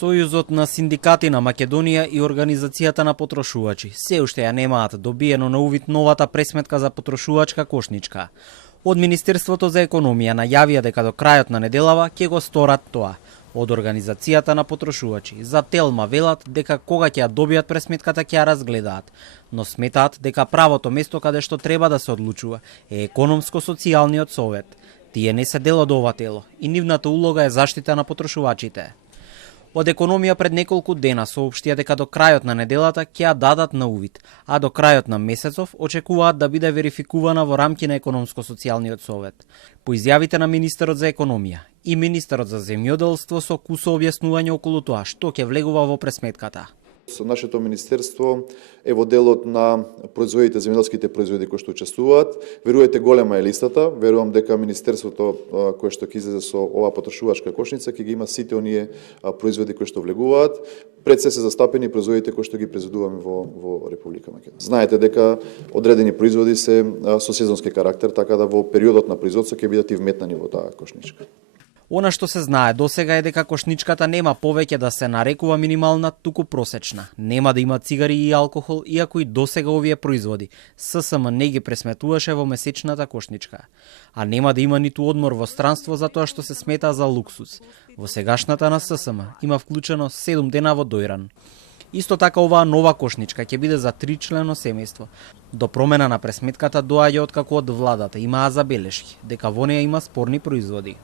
Сојузот на синдикати на Македонија и Организацијата на потрошувачи се уште ја немаат добиено на увид новата пресметка за потрошувачка кошничка. Од Министерството за економија најавија дека до крајот на неделава ќе го сторат тоа. Од Организацијата на потрошувачи за Телма велат дека кога ќе ја добијат пресметката ќе ја разгледаат, но сметаат дека правото место каде што треба да се одлучува е економско-социјалниот совет. Тие не се дел од ова тело и нивната улога е заштита на потрошувачите. Од економија пред неколку дена соопштија дека до крајот на неделата ќе ја дадат на увид, а до крајот на месецов очекуваат да биде верификувана во рамки на економско-социјалниот совет. По изјавите на министерот за економија и министерот за земјоделство со кусо објаснување околу тоа што ќе влегува во пресметката. Нашето министерство е во делот на производите, земјоделските производи кои што учествуваат. Верувате, голема е листата. Верувам дека министерството кое што ќе излезе со оваа потрошувачка кошница ќе ги има сите оние производи кои што влегуваат. Пред се застапени производите кои што ги произведуваме во Република Македонија. Знаете дека одредени производи се со сезонски карактер, така да во периодот на производство ќе бидат и вметнани во таа кошничка. Она што се знае досега е дека кошничката нема повеќе да се нарекува минимална, туку просечна. Нема да има цигари и алкохол, иако и досега овие производи ССМ не ги пресметуваше во месечната кошничка. А нема да има ниту одмор во странство за тоа што се смета за луксус. Во сегашната на ССМ има вклучено 7 дена во дојран. Исто така оваа нова кошничка ќе биде за 3-члено семејство. До промена на пресметката доаѓа откако од владата имаа забелешки дека во неја има спорни производи.